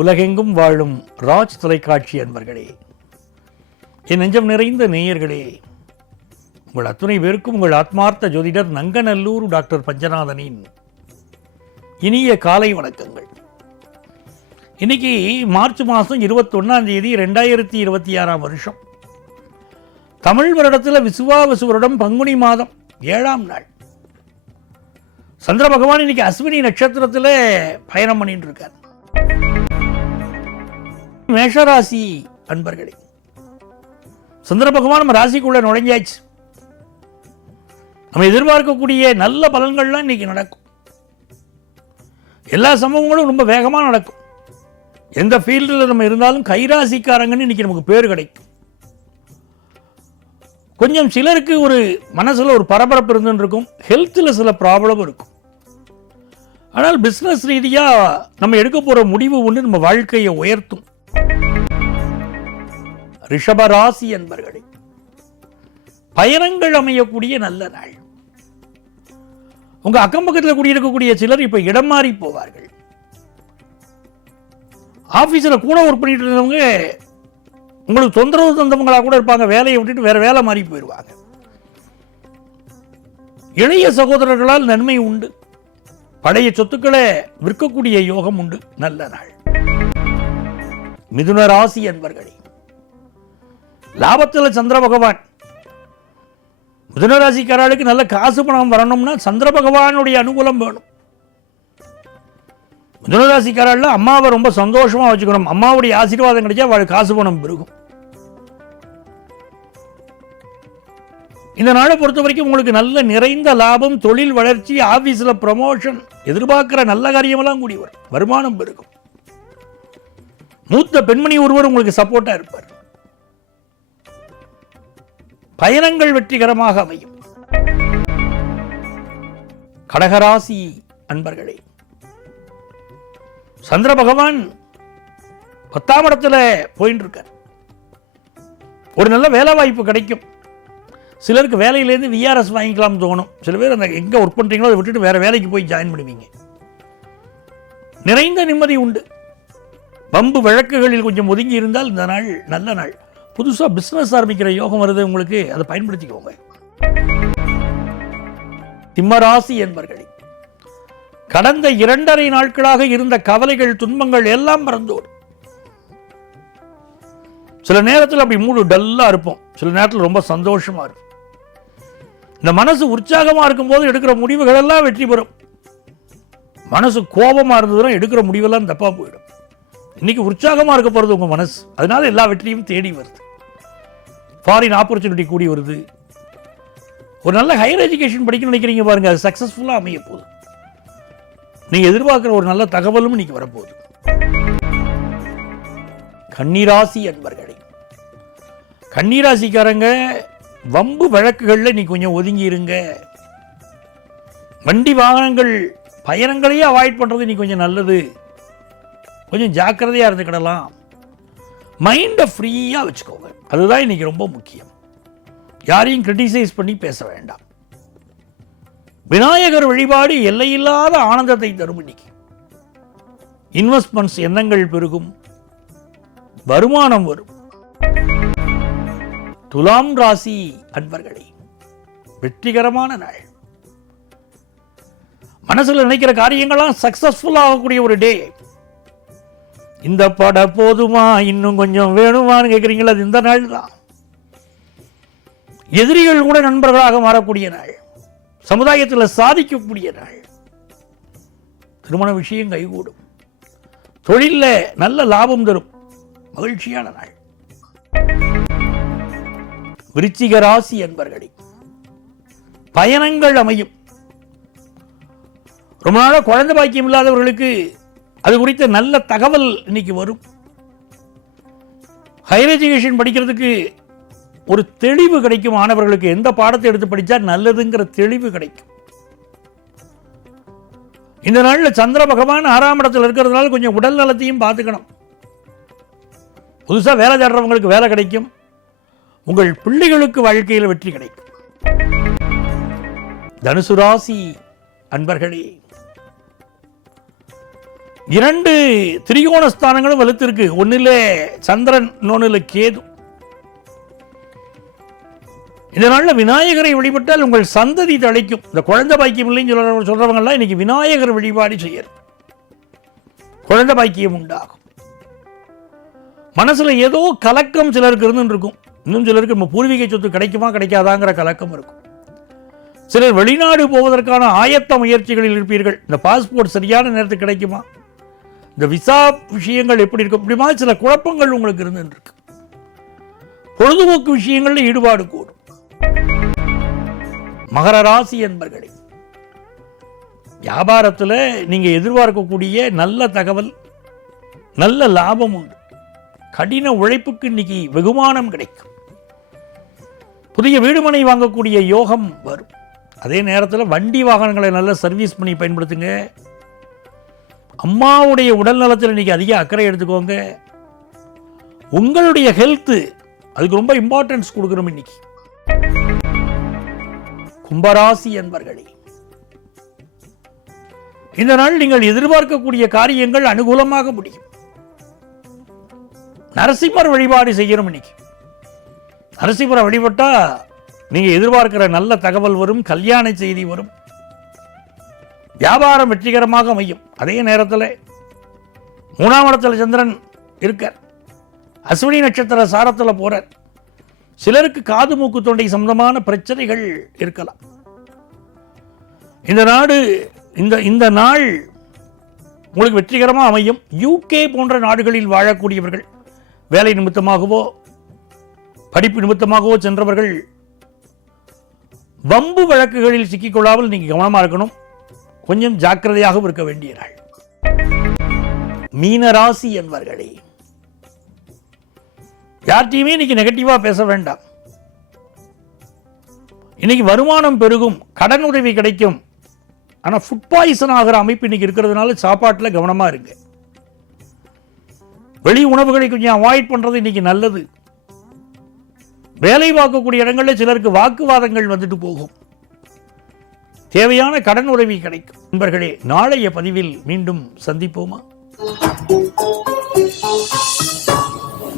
உலகெங்கும் வாழும் ராஜ் தொலைக்காட்சி அன்பர்களே, என் நெஞ்சம் நிறைந்த நேயர்களே, உங்கள் அத்துணை பேருக்கும் உங்கள் ஆத்மார்த்த ஜோதிடர் நங்கநல்லூர் டாக்டர் பஞ்சநாதனின் இனிய காலை வணக்கங்கள். இன்னைக்கு மார்ச் மாதம் 21 2026 வருஷம், தமிழ் வருடத்தில் விசுவாவசு வருடம் பங்குனி மாதம் 7ஆம் நாள். சந்திர பகவான் இன்னைக்கு அஸ்வினி நட்சத்திரத்தில் பயணம் பண்ணிட்டு இருக்கார். மேஷராசி அன்பர்களே, சந்திர பகவான் நம்ம ராசிக்குள்ள நுழைஞ்சாச்சு. நம்ம எதிர்பார்க்கக்கூடிய நல்ல பலன்கள்லாம் இன்னைக்கு நடக்கும். எல்லா சம்பவங்களும் ரொம்ப வேகமாக நடக்கும். எந்த ஃபீல்டில் நம்ம இருந்தாலும் கைராசிக்காரங்கன்னு இன்னைக்கு நமக்கு பேர் கிடைக்கும். கொஞ்சம் சிலருக்கு ஒரு மனசில் ஒரு பரபரப்பு இருந்துன்னு இருக்கும். ஹெல்த்தில் சில ப்ராப்ளம் இருக்கும். ஆனால் பிஸ்னஸ் ரீதியாக நம்ம எடுக்க போகிற முடிவு ஒன்று நம்ம வாழ்க்கையை உயர்த்தும். ரிஷபராசி என்பர்களே, பயணங்கள் அமையக்கூடிய நல்ல நாள். உங்க அக்கம் பக்கத்தில் குடியிருக்கக்கூடிய சிலர் இப்ப இடம் மாறி போவார்கள். ஆபீஸில் கூட ஒர்க் பண்ணிட்டு இருந்தவங்க உங்களுக்கு தொந்தரவு தந்தவங்களா கூட இருப்பாங்க. வேலையை விட்டுட்டு வேற வேலை மாறி போயிடுவாங்க. இளைய சகோதரர்களால் நன்மை உண்டு. பழைய சொத்துக்களை விற்கக்கூடிய யோகம் உண்டு. நல்ல நாள். மிதுன ராசி என்பர்களே, லாபத்தில் சந்திர பகவான். மிதுன ராசிக்காரர்களுக்கு நல்ல காசு பணம் வரணும்னா சந்திர பகவானுடைய அனுகூலம் வேணும். மிதுன ராசிக்காரர்கள் அம்மாவை ரொம்ப சந்தோஷமா வச்சுக்கணும். அம்மாவுடைய ஆசீர்வாதம் கிடைச்சா அவள் காசு பணம் பெருகும். இந்த நாளை பொறுத்த வரைக்கும் உங்களுக்கு நல்ல நிறைந்த லாபம், தொழில் வளர்ச்சி, ஆபீஸ்ல ப்ரமோஷன், எதிர்பார்க்கிற நல்ல காரியமெல்லாம் கூடி வரும். வருமானம் பெருகும். மூத்த பெண்மணி ஒருவர் உங்களுக்கு சப்போர்ட்டா இருப்பார். பயணங்கள் வெற்றிகரமாக அமையும். கடகராசி அன்பர்களே, சந்திர பகவான் 10ஆம் இடத்துல போயிட்டு இருக்கார். ஒரு நல்ல வேலை வாய்ப்பு கிடைக்கும். சிலருக்கு வேலையிலேருந்து விஆர்எஸ் வாங்கிக்கலாம் தோணும். சில பேர் அந்த எங்க ஒர்க் பண்றீங்களோ அதை விட்டுட்டு வேற வேலைக்கு போய் ஜாயின் பண்ணுவீங்க. நிறைந்த நிம்மதி உண்டு. வம்பு வழக்குகளில் கொஞ்சம் ஒதுங்கி இருந்தால் இந்த நாள் நல்ல நாள். புதுசா பிசினஸ் ஆரம்பிக்கிற யோகம் வருது உங்களுக்கு, அதை பயன்படுத்திக்கோங்க. சிம்மராசி என்பர்களே, கடந்த 2.5 நாட்களாக இருந்த கவலைகள், துன்பங்கள் எல்லாம் மறந்தோடு. சில நேரத்தில் அப்படி மூடு டல்லா இருப்போம். சில நேரத்தில் ரொம்ப சந்தோஷமா இருக்கும். இந்த மனசு உற்சாகமா இருக்கும் போது எடுக்கிற முடிவுகள் எல்லாம் வெற்றி பெறும். மனசு கோபமா இருந்ததுன்னா எடுக்கிற முடிவெல்லாம் தப்பா போயிடும். இன்னைக்கு உற்சாகமா இருக்க போறது உங்க மனசு. அதனால எல்லா வெற்றியும் தேடி வருது. ஃபாரின் ஆப்பர்ச்சுனிட்டி கூடி வருது. ஒரு நல்ல ஹையர் எஜுகேஷன் படிக்கணும்னு நினைக்கிறீங்க பாருங்க, அது சக்சஸ்ஃபுல்லா அமைய போகுது. நீங்க எதிர்பார்க்கிற ஒரு நல்ல தகவலும் இன்னைக்கு வரப்போகுது. கன்னிராசி அன்பர்களே, கன்னிராசிக்காரங்க வம்பு வழக்குகள்ல நீ கொஞ்சம் ஒதுங்கி இருங்க. வண்டி வாகனங்கள் பயணங்களையே அவாய்ட் பண்றது நீ கொஞ்சம் நல்லது. கொஞ்சம் ஜாக்கிரதையா இருந்துக்கிடலாம். மைண்டை ஃப்ரீயா வச்சுக்கோங்க. அதுதான் இன்னைக்கு ரொம்ப முக்கியம். யாரையும் கிரிட்டிசைஸ் பண்ணி பேச வேண்டாம். விநாயகர் வழிபாடு எல்லையில்லாத ஆனந்தத்தை தரும். இன்னைக்கு இன்வெஸ்ட்மெண்ட்ஸ் எண்ணங்கள் பெருகும். வருமானம் வரும். துலாம் ராசி அன்பர்களே, வெற்றிகரமான நாள். மனசுல நினைக்கிற காரியங்கள்லாம் சக்சஸ்ஃபுல் ஆகக்கூடிய ஒரு டே. இந்த பட போதுமா, இன்னும் கொஞ்சம் வேணுமான்னு கேட்குறீங்களா, அது இந்த நாள் தான். எதிரிகள் கூட நண்பர்களாக மாறக்கூடிய நாள். சமுதாயத்தில் சாதிக்கக்கூடிய நாள். திருமண விஷயம் கைகூடும். தொழிலில் நல்ல லாபம் தரும். மகிழ்ச்சியான நாள். விருச்சிக ராசி என்பர்களே, பயணங்கள் அமையும். ரொம்ப நாளாக குழந்தை பாக்கியம் இல்லாதவர்களுக்கு அது குறித்த நல்ல தகவல் இன்னைக்கு வரும். ஹையர் எஜுகேஷன் படிக்கிறதுக்கு ஒரு தெளிவு கிடைக்கும். மாணவர்களுக்கு எந்த பாடத்தை எடுத்து படித்தா நல்லதுங்கிற தெளிவு கிடைக்கும். இந்த நாளில் சந்திர பகவான் 6ஆம் இடத்தில் இருக்கிறதுனால கொஞ்சம் உடல் நலத்தையும் பார்த்துக்கணும். புதுசாக வேலை தேடுறவங்களுக்கு வேலை கிடைக்கும். உங்கள் பிள்ளைகளுக்கு வாழ்க்கையில் வெற்றி கிடைக்கும். தனுசு ராசி அன்பர்களே, 2 திரிகோண ஸ்தானங்களும் வலுத்திருக்கு. ஒன்னிலே சந்திரன், இன்னொன்னில் கேது. இந்த நாளில் விநாயகரை வழிபட்டால் உங்கள் சந்ததி தழைக்கும். இந்த குழந்தை பாக்கியம் இல்லைன்னு சொல்றவங்கலாம் இன்னைக்கு விநாயகர் வழிபாடு செய்யறது, குழந்தை பாக்கியம் உண்டாகும். மனசுல ஏதோ கலக்கம் சிலருக்கு இருந்து இருக்கும். இன்னும் சிலருக்கு நம்ம பூர்வீக சொத்து கிடைக்குமா கிடைக்காதாங்கிற கலக்கம் இருக்கும். சிலர் வெளிநாடு போவதற்கான ஆயத்த முயற்சிகளில் இருப்பீர்கள். இந்த பாஸ்போர்ட் சரியான நேரத்துக்கு கிடைக்குமா, இந்த விசா விஷயங்கள் எப்படி இருக்கும், இப்படி மாதிரி சில குழப்பங்கள் உங்களுக்கு இருக்கு. பொழுதுபோக்கு விஷயங்களில் ஈடுபாடு கூடும். மகர ராசி என்பர்களே, வியாபாரத்தில் நீங்க எதிர்பார்க்கக்கூடிய நல்ல தகவல், நல்ல லாபம் உண்டு. கடின உழைப்புக்கு இன்னைக்கு வெகுமானம் கிடைக்கும். புதிய வீடுமனை வாங்கக்கூடிய யோகம் வரும். அதே நேரத்தில் வண்டி வாகனங்களை நல்ல சர்வீஸ் பண்ணி பயன்படுத்துங்க. அம்மாவுடைய உடல் நலத்தில் இன்னைக்கு அதிக அக்கறை எடுத்துக்கோங்க. உங்களுடைய ஹெல்த், அதுக்கு ரொம்ப இம்பார்ட்டன்ஸ் கொடுக்கணும் இன்னைக்கு. கும்பராசி என்பர்களே, இந்த நாள் நீங்கள் எதிர்பார்க்கக்கூடிய காரியங்கள் அனுகூலமாக முடியும். நரசிம்மர் வழிபாடு செய்யணும் இன்னைக்கு. நரசிம்மரை வழிபட்டா நீங்க எதிர்பார்க்கிற நல்ல தகவல் வரும், கல்யாண செய்தி வரும், வியாபாரம் வெற்றிகரமாக அமையும். அதே நேரத்தில் 3ஆம் இடத்துல சந்திரன் இருக்கார், அஸ்வினி நட்சத்திர சாரத்தில் போறார். சிலருக்கு காது மூக்கு தொண்டை சம்பந்தமான பிரச்சனைகள் இருக்கலாம். இந்த நாள் உங்களுக்கு வெற்றிகரமாக அமையும். யூகே போன்ற நாடுகளில் வாழக்கூடியவர்கள், வேலை நிமித்தமாகவோ படிப்பு நிமித்தமாகவோ சென்றவர்கள் வம்பு வழக்குகளில் சிக்கிக்கொள்ளாமல் நீங்க கவனமாக இருக்கணும். கொஞ்சம் ஜாக்கிரதையாகவும் இருக்க வேண்டிய நாள். மீனராசி என்பவர்களே, யார்ட்டையுமே இன்னைக்கு நெகட்டிவா பேச வேண்டாம். இன்னைக்கு வருமானம் பெருகும், கடன் உதவி கிடைக்கும். ஆனால் ஃபுட் பாய்சன் ஆகிற அமைப்பு இன்னைக்கு இருக்கிறதுனால சாப்பாட்டில் கவனமா இருங்க. வெளி உணவுகளை கொஞ்சம் அவாய்ட் பண்றது இன்னைக்கு நல்லது. வேலை பார்க்கக்கூடிய இடங்களில் சிலருக்கு வாக்குவாதங்கள் வந்துட்டு போகும். தேவையான கடன் உதவி கிடைக்கும். நண்பர்களே, நாளைய பதிவில் மீண்டும் சந்திப்போமா?